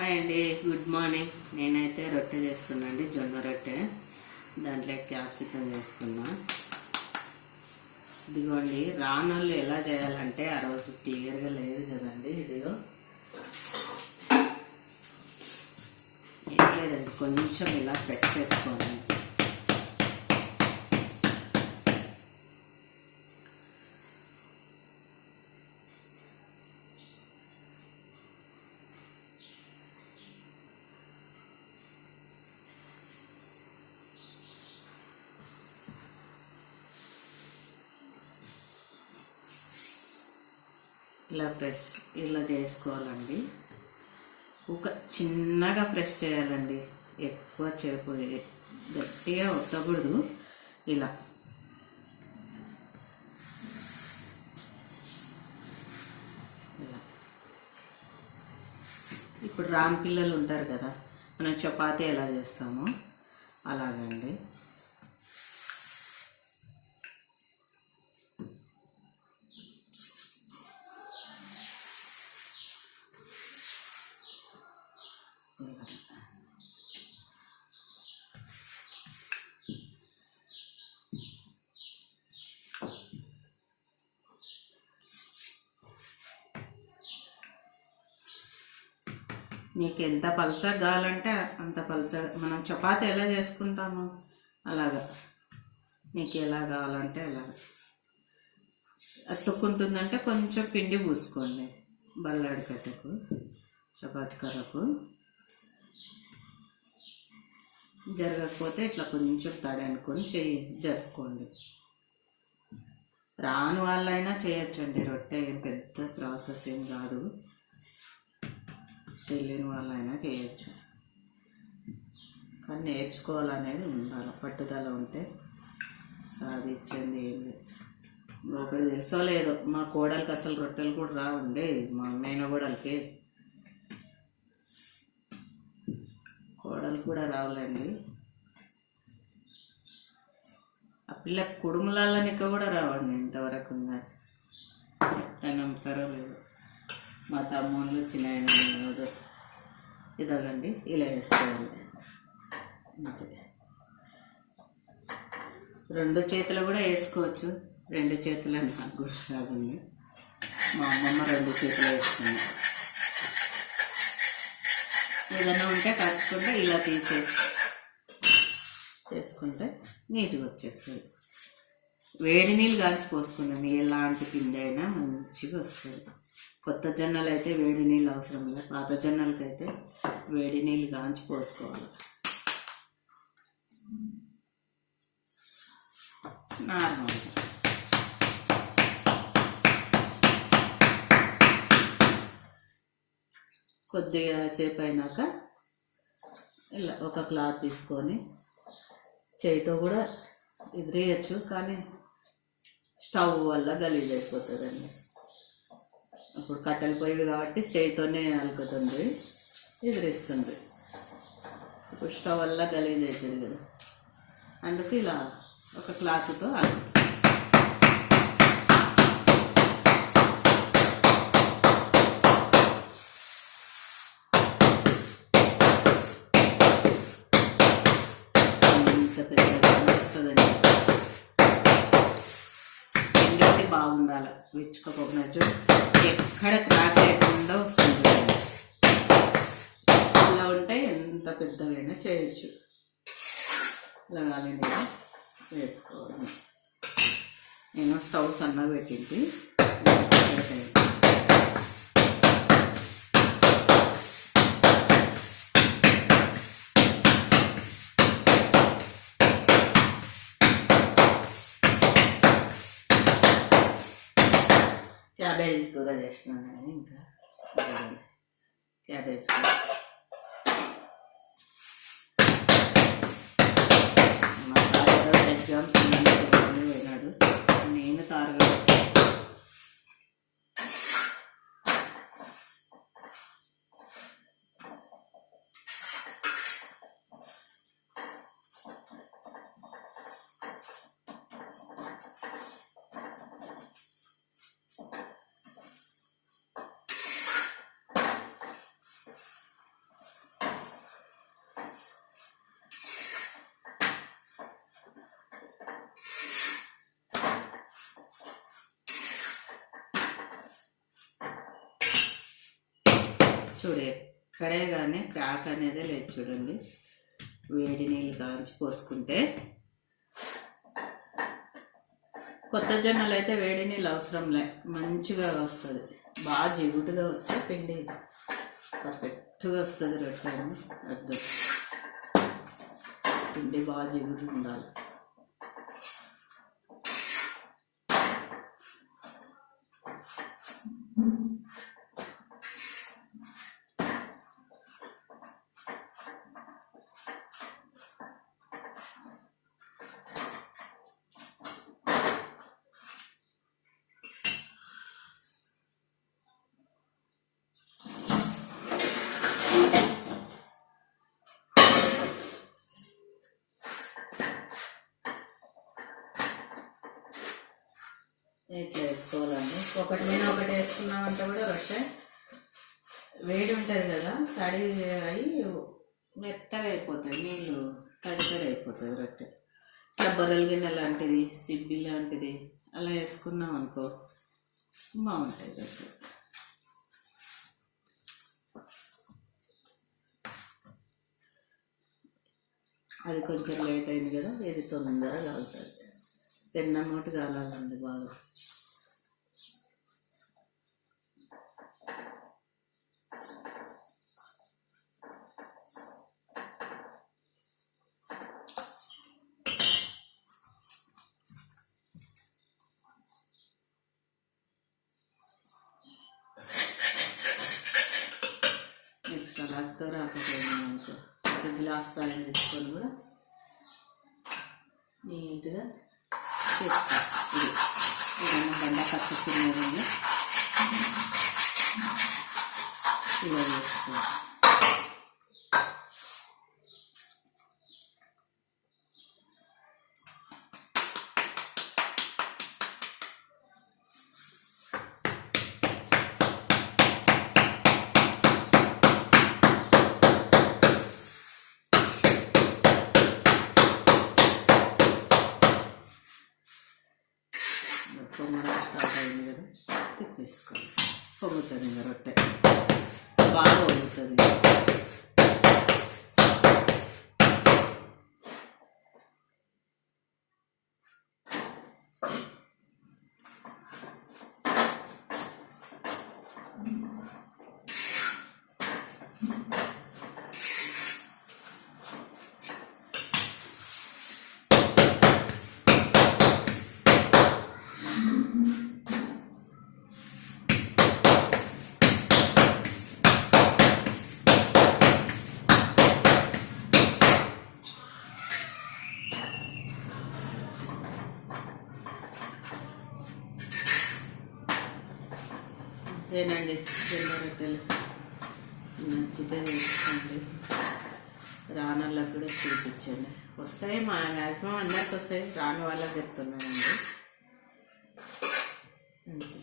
Hi అండి, good morning. నేనైతే రొట్టె చేస్తున్నా అండి, జొన్న రొట్టె. దాంట్లో క్యాప్సికం చేస్తున్నా. ఇదిగోండి, రానోళ్ళు ఎలా చేయాలంటే ఆ రోజు క్లియర్గా లేదు కదండి వీడియో. ఏం లేదండి, కొంచెం ఇలా ప్రెస్ చేసుకోండి. ఇలా చేసుకోవాలండి. ఒక చిన్నగా ప్రెస్ చేయాలండి, ఎక్కువ చేపు గట్టిగా ఒత్తకూడదు. ఇలా ఇప్పుడు రామ్ పిల్లలు ఉంటారు కదా, మనం చపాతీ ఎలా చేస్తామో అలాగండి. నీకు ఎంత పల్చగా కావాలంటే అంత పల్చగా, మనం చపాతీ ఎలా చేసుకుంటామో అలాగా, నీకు ఎలా కావాలంటే అలాగా. అతుక్కుంటుందంటే కొంచెం పిండి పూసుకోండి, బల్లాడి కట్టకు, చపాతీ కర్రకు. జరగకపోతే ఇట్లా కొంచెం తడి అనుకొని జరుపుకోండి. రాని వాళ్ళైనా చేయొచ్చండి, రొట్టె ఏం పెద్ద ప్రాసెస్ ఏం కాదు, తెలియని వాళ్ళైనా చేయొచ్చు. కానీ నేర్చుకోవాలనేది ఉండాలి, పట్టుదల ఉంటే సాధించింది ఏం లేదు. ఒకటి తెలుసో లేదో, మా కోడలికి అసలు రొట్టెలు కూడా రావండి, మా అన్నయ్య కోడలికి. కోడలు కూడా రావాలండి. ఆ పిల్లకి కుడుములనిక కూడా రావండి ఇంతవరకు. చెప్తాను, నమ్ముతారో లేదు. మా తమ్ముళ్ళు చిన్న ఇదగండి, ఇలా వేసుకోవాలి. అంతే, రెండు చేతులు కూడా వేసుకోవచ్చు. రెండు చేతులు నాకు కూడా రాదండి, మా అమ్మమ్మ రెండు చేతులు వేస్తుంది. ఏదైనా ఉంటే కలుసుకుంటే ఇలా తీసేసి చేసుకుంటే నీట్గా వచ్చేస్తుంది. వేడి నీళ్ళు కాల్చి పోసుకున్నాను, ఎలాంటి పిండి అయినా మంచిగా వస్తుంది. కొత్త జొన్నలు అయితే వేడి నీళ్ళు అవసరం లేదు, పాత జొన్నలకైతే వేడి నీళ్ళు కాంచి పోసుకోవాలి. నార్మల్గా కొద్దిగా సేపు అయినాక ఇలా ఒక క్లాత్ తీసుకొని చేయితో కూడా ఎదిరేయచ్చు, కానీ స్టవ్ వల్ల గలీజ్ అయిపోతుందండి. ఇప్పుడు కట్టెలు పొయ్యి కాబట్టి చేయితోనే అలుకుతుంది, ఎదిరిస్తుంది. ఇప్పుడు స్టవ్ వల్ల గలీజ్ అవుతుంది కదా, అందుకు ఇలా ఒక క్లాత్తో అలుకుతుంది. వస్తుందండి, పిండి బాగుండాలి, విచ్చుకోకుండా ఎక్కడ క్రాక్ లేకుండా వస్తుంది. ఇలా ఉంటే ఎంత పెద్దగైనా చేయొచ్చు. ఇలా కాలేని వేసుకోవాలి. నేను స్టవ్ సన్నగా పెట్టింది. క్యాబేజ్ కూర చేస్తున్నాను కానీ ఇంకా క్యాబేజ్ కూర. మా సార్ ఎగ్జామ్స్ పోయినాడు, నేను తారగా చూడు ఎక్కడే కానీ క్రాక్ అనేది లేదు. చూడండి, వేడి నీళ్ళు కాంచి పోసుకుంటే. కొత్త జొన్నలు అయితే వేడి నీళ్ళు అవసరం లే, మంచిగా వస్తుంది, బాగా జిగుటుగా వస్తుంది, పిండి పర్ఫెక్ట్గా వస్తుంది. రొట్టె అర్థం, పిండి బాగా జిగుటు ఉండాలి. ఇట్లా వేసుకోవాలండి. ఒకటి మీద ఒకటి వేసుకున్నామంటే కూడా రొట్టె వేడి ఉంటుంది కదా, తడి అయి మెత్తగా అయిపోతుంది, నీళ్ళు తడితడి అయిపోతుంది రొట్టె. ఇట్లా బొరల గిన్నె లాంటిది, సిబ్బి లాంటిది అలా వేసుకున్నాం అనుకో బాగుంటుంది రొట్టె. అది కొంచెం లేట్ అయింది కదా, ఇది తొందరగా కాలుతుంది. పెన్నమ్మటి కాలాలండి బాగా. నెక్స్ట్ అలాగతో రాకపోయినా అనుకో ఒక గ్లాస్ తాళం తీసుకొని కూడా నీట్గా చేసుకోవచ్చు. ఇది బండ పక్క తినేది ఇలా వేసుకోవాలి. పొంగడం స్టార్ట్ అయింది కదా, తిప్పేసుకోవాలి. పొంగుతుంది ఇంకా రొట్టె బాగా పొంగుతుంది. ఇదేనండి జొన్న రొట్టెలు. నచ్చితే వేసుకోండి, రానళ్ళకు కూడా చూపించండి. వస్తాయి, మా మ్యాక్సిమం అందరికి వస్తాయి, రాని వాళ్ళకి చెప్తున్నానండి అంతే.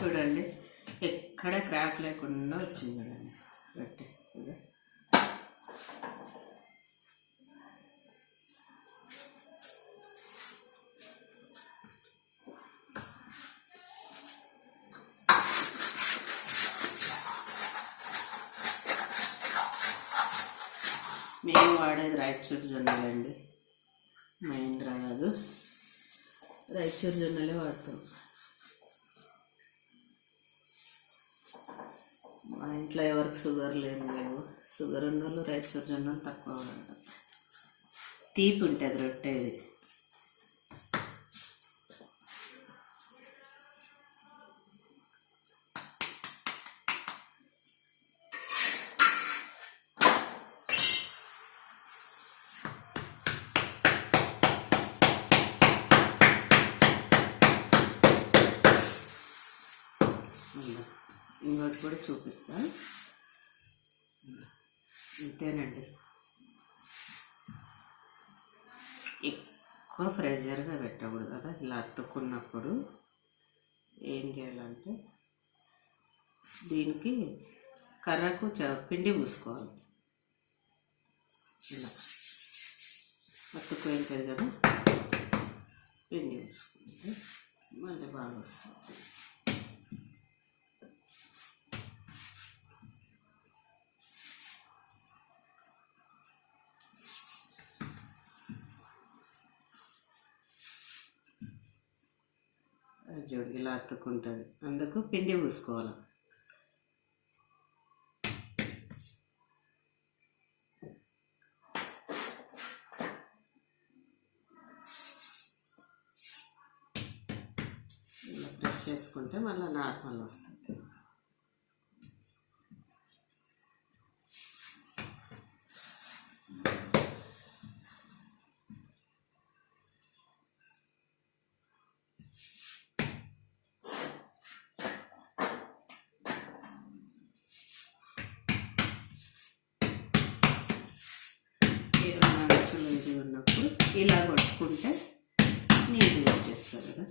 చూడండి ఎక్కడ క్రాక్ లేకుండా వచ్చింది చూడండి రొట్టె. మేము వాడేది రాయచూరు జొన్నలండి, మహేంద్ర కాదు, రాయచూరు జొన్నలే వాడతాం. మా ఇంట్లో ఎవరికి షుగర్ లేవు, షుగర్ ఉన్న వాళ్ళు రాయచూరు జొన్నలు తక్కువ వాడతాం. తీపి ఉంటుంది రొట్టె ఇది. కూడా చూపిస్తాను. అంతేనండి. ఎక్కువ ప్రెషర్గా పెట్టకూడదు కదా. ఇలా అతుక్కున్నప్పుడు ఏం చేయాలంటే దీనికి కర్రకు పిండి పూసుకోవాలి. ఇలా అతుక్కుపోయింటుంది కదా, పిండి పూసుకుంటే మళ్ళీ బాగా వస్తుంది. చూడు ఇలా అతుక్కుంటుంది, అందుకు పిండి పూసుకోవాలి. ఇలా ప్రెస్ చేసుకుంటే మళ్ళీ నార్మల్ వస్తుంది. అంచులు ఇది ఉన్నప్పుడు ఇలా కొట్టుకుంటే నీట్గా వచ్చేస్తుంది కదా.